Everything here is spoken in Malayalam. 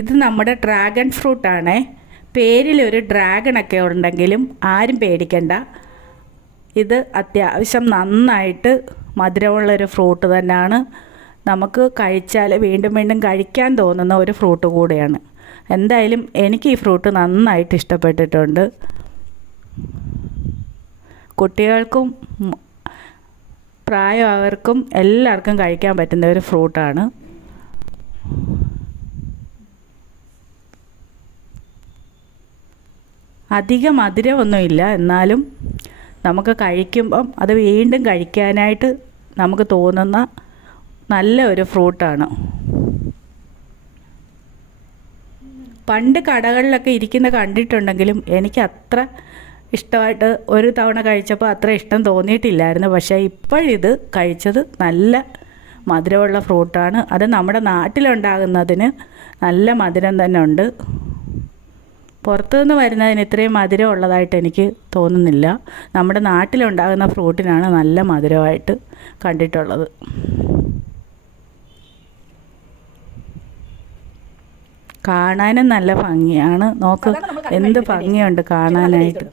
ഇത് നമ്മുടെ ഡ്രാഗൺ ഫ്രൂട്ടാണേ. പേരിലൊരു ഡ്രാഗണൊക്കെ ഉണ്ടെങ്കിലും ആരും പേടിക്കണ്ട. ഇത് അത്യാവശ്യം നന്നായിട്ട് മധുരമുള്ളൊരു ഫ്രൂട്ട് തന്നെയാണ്. നമുക്ക് കഴിച്ചാൽ വീണ്ടും വീണ്ടും കഴിക്കാൻ തോന്നുന്ന ഒരു ഫ്രൂട്ട് കൂടെയാണ്. എന്തായാലും എനിക്ക് ഈ ഫ്രൂട്ട് നന്നായിട്ട് ഇഷ്ടപ്പെട്ടിട്ടുണ്ട്. കുട്ടികൾക്കും പ്രായമായവർക്കും എല്ലാവർക്കും കഴിക്കാൻ പറ്റുന്ന ഒരു ഫ്രൂട്ടാണ്. അധികം മധുരമൊന്നുമില്ല, എന്നാലും നമുക്ക് കഴിക്കുമ്പം അത് വീണ്ടും കഴിക്കാനായിട്ട് നമുക്ക് തോന്നുന്ന നല്ല ഒരു ഫ്രൂട്ടാണ്. പണ്ട് കടകളിലൊക്കെ ഇരിക്കുന്ന കണ്ടിട്ടുണ്ടെങ്കിലും എനിക്ക് അത്ര ഇഷ്ടമായിട്ട് ഒരു തവണ കഴിച്ചപ്പോൾ അത്ര ഇഷ്ടം തോന്നിയിട്ടില്ലായിരുന്നു. പക്ഷേ ഇപ്പോഴിത് കഴിച്ചത് നല്ല മധുരമുള്ള ഫ്രൂട്ടാണ്. അത് നമ്മുടെ നാട്ടിലുണ്ടാകുന്നതിന് നല്ല മധുരം തന്നെ ഉണ്ട്. പുറത്തുനിന്ന് വരുന്നതിന് ഇത്രയും മധുരം ഉള്ളതായിട്ട് എനിക്ക് തോന്നുന്നില്ല. നമ്മുടെ നാട്ടിലുണ്ടാകുന്ന ഫ്രൂട്ടിനാണ് നല്ല മധുരമായിട്ട് കണ്ടിട്ടുള്ളത്. കാണാനും നല്ല ഭംഗിയാണ്. നോക്ക്, എന്ത് ഭംഗിയുണ്ട് കാണാനായിട്ട്.